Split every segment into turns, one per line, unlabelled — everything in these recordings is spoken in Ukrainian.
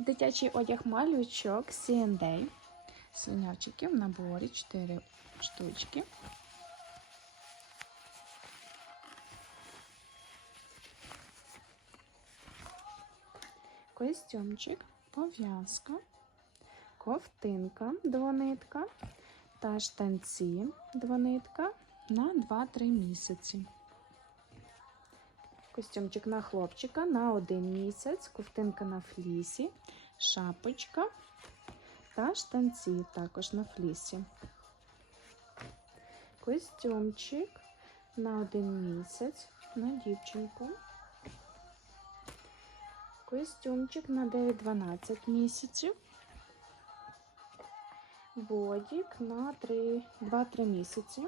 Дитячий одяг малючок C&A. Слонявчики в наборі 4 штучки. Костюмчик, пов'язка, ковтинка, двонитка та штанці двонитка на 2-3 місяці. Костюмчик на хлопчика на один місяць, ковтинка на флісі, шапочка та штанці також на флісі. Костюмчик на один місяць на дівчинку. Костюмчик на 9-12 місяців. Бодік на 2-3 місяці.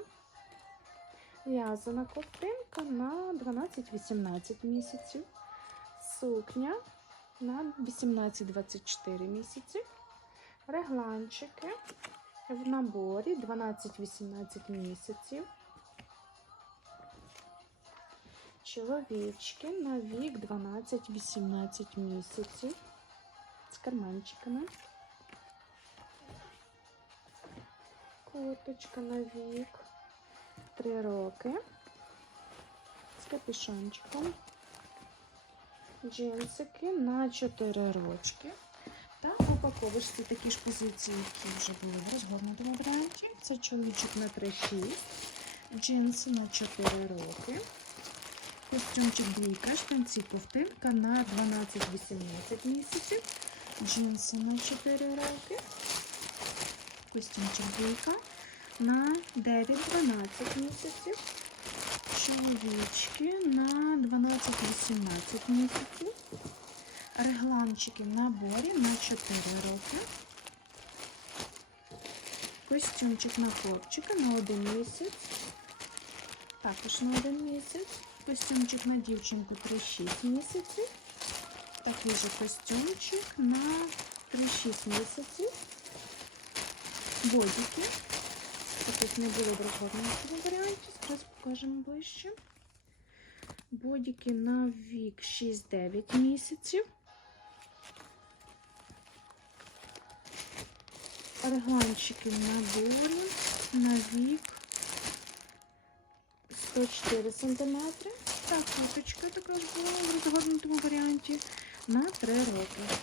В'язана ковтинка на 12-18 місяців. Сукня на 18-24 місяці. Регланчики в наборі 12-18 місяців. Чоловічки на вік 12-18 місяців. З карманчиками. Курточка на вік 3 роки. З капюшончиком. Джинсики на 4 рочки. Та упаковочці такі ж позиції, які вже були в розгорнутому варіанті. Це чоловічок на 3-6, джинси на 4 роки. Костюмчик двійка, штанці ковтинка на 12-18 місяців. Джинси на 4 роки. Костюмчик двійка на 9-12 місяців. Чоловічки на 12-18 місяців. Регланчики в наборі на 4 роки. Костюмчик на хлопчика на 1 місяць. Також на 1 місяць. Костюмчик на дівчинку 3-6 місяців. Такий же костюмчик на 3-6 місяців. Бодіки. Таких не було в розгорнутому варіанті. Зараз покажемо ближче. Бодіки на вік 6-9 місяців. Арганчики в наборі на вік 104 см. Та куточка така була в розгорнутому варіанті на 3 роки.